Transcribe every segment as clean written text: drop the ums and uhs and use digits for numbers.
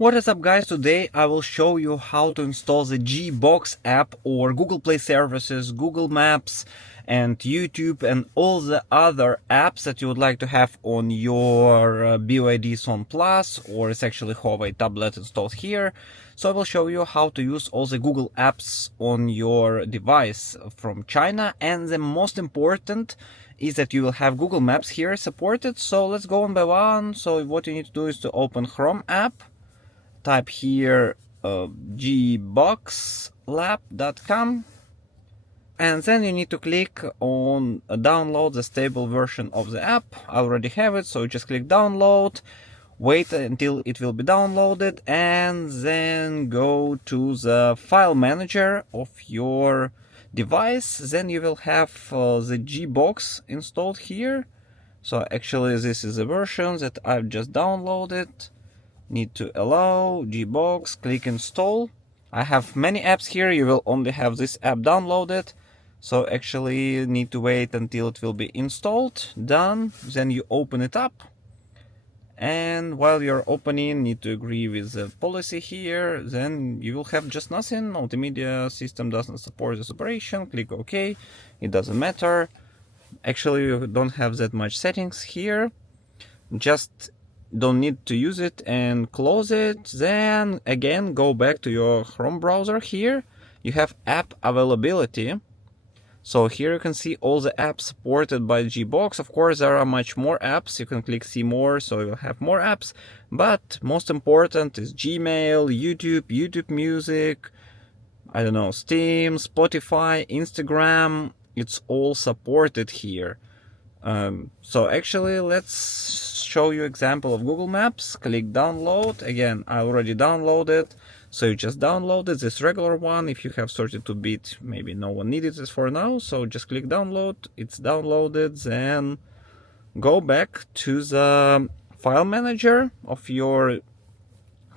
What is up, guys? Today I will show you how to install the Gbox app or Google Play services, Google Maps and YouTube and all the other apps that you would like to have on your BYD Song Plus, or it's actually Huawei tablet installed here. So I will show you how to use all the Google apps on your device from China, and the most important is that you will have Google Maps here supported. So let's go one by one. So what you need to do is to open Chrome app. Type here gboxlab.com, and then you need to click on download the stable version of the app. I already have it, so just click download, wait until it will be downloaded, and then go to the file manager of your device. Then you will have the Gbox installed here. So actually this is the version that I've just downloaded. Need to allow Gbox, click install. I have many apps here, you will only have this app downloaded, so actually you need to wait until it will be installed. Done. Then you open it up, and while you're opening, need to agree with the policy here. Then you will have just nothing. Multimedia system doesn't support this operation. Click OK. It doesn't matter. Actually, you don't have that much settings here. Just don't need to use it and close it. Then again go back to your Chrome browser. Here you have app availability, so here you can see all the apps supported by Gbox. Of course there are much more apps, you can click see more, so you'll have more apps, but most important is Gmail, YouTube Music, I don't know, Steam, Spotify, Instagram. It's all supported here. So actually let's show you example of Google Maps. Click download. Again, I already downloaded, so you just downloaded this regular one. If you have 32-bit, maybe no one needed this for now, so just click download. It's downloaded. Then go back to the file manager of your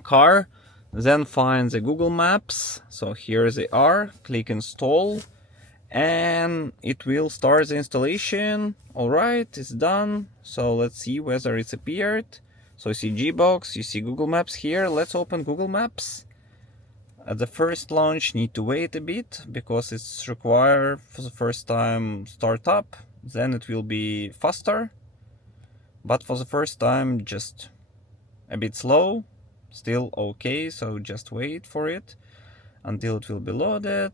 car, then find the Google Maps. So here they are. Click install, and it will start the installation. Alright, it's done. So let's see whether it's appeared. So you see Gbox, you see Google Maps here. Let's open Google Maps. At the first launch, need to wait a bit because it's required for the first time startup. Then it will be faster. But for the first time, just a bit slow. Still okay, so just wait for it until it will be loaded.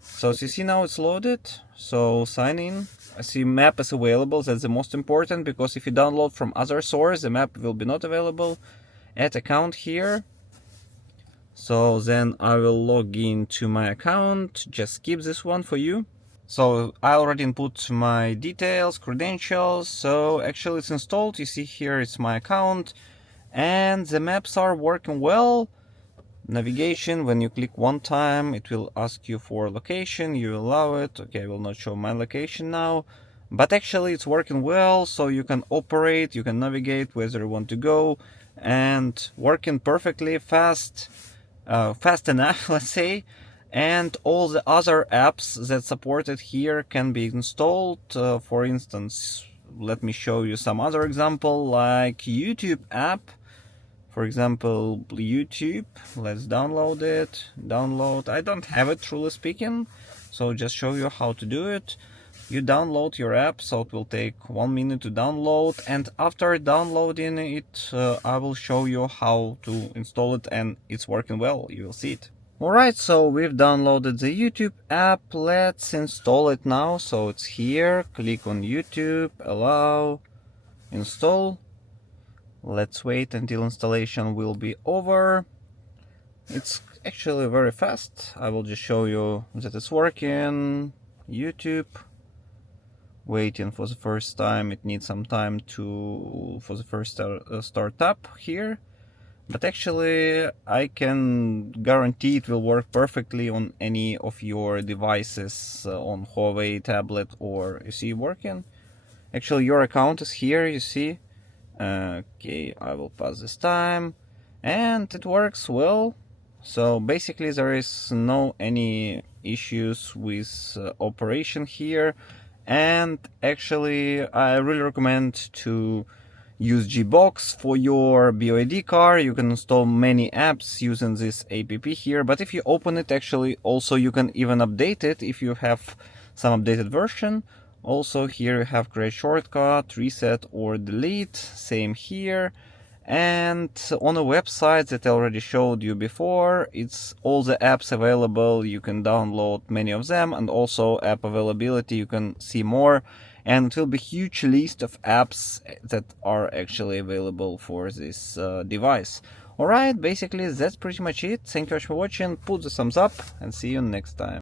So as you see now it's loaded, so sign in. I see map is available, that's the most important, because if you download from other source, the map will be not available. Add account here. So then I will log into my account, just skip this one for you. So I already input my details, credentials, so actually it's installed. You see here it's my account, and the maps are working well. Navigation, when you click one time, it will ask you for location, you allow it. Okay, I will not show my location now, but actually it's working well, so you can operate, you can navigate wherever you want to go, and working perfectly fast, fast enough, let's say. And all the other apps that supported here can be installed. For instance, let me show you some other example, like YouTube app. For example, YouTube, let's download it. Download, I don't have it, truly speaking, so just show you how to do it. You download your app, so it will take 1 minute to download, and after downloading it, I will show you how to install it, and it's working well, you will see it. Alright, so we've downloaded the YouTube app. Let's install it now. So it's here, click on YouTube, allow, install. Let's wait until installation will be over. It's actually very fast. I will just show you that it's working. YouTube, waiting for the first time. It needs some time for the first start up here. But actually I can guarantee it will work perfectly on any of your devices, on Huawei tablet, or you see working. Actually your account is here, you see. Okay, I will pass this time, and it works well. So basically there is no any issues with operation here, and actually I really recommend to use Gbox for your BYD car. You can install many apps using this app here, but if you open it, actually also you can even update it if you have some updated version. Also here you have create shortcut, reset or delete, same here. And on a website that I already showed you before, it's all the apps available. You can download many of them, and also app availability, you can see more, and it will be a huge list of apps that are actually available for this device. Alright, basically that's pretty much it. Thank you very much for watching, put the thumbs up and see you next time.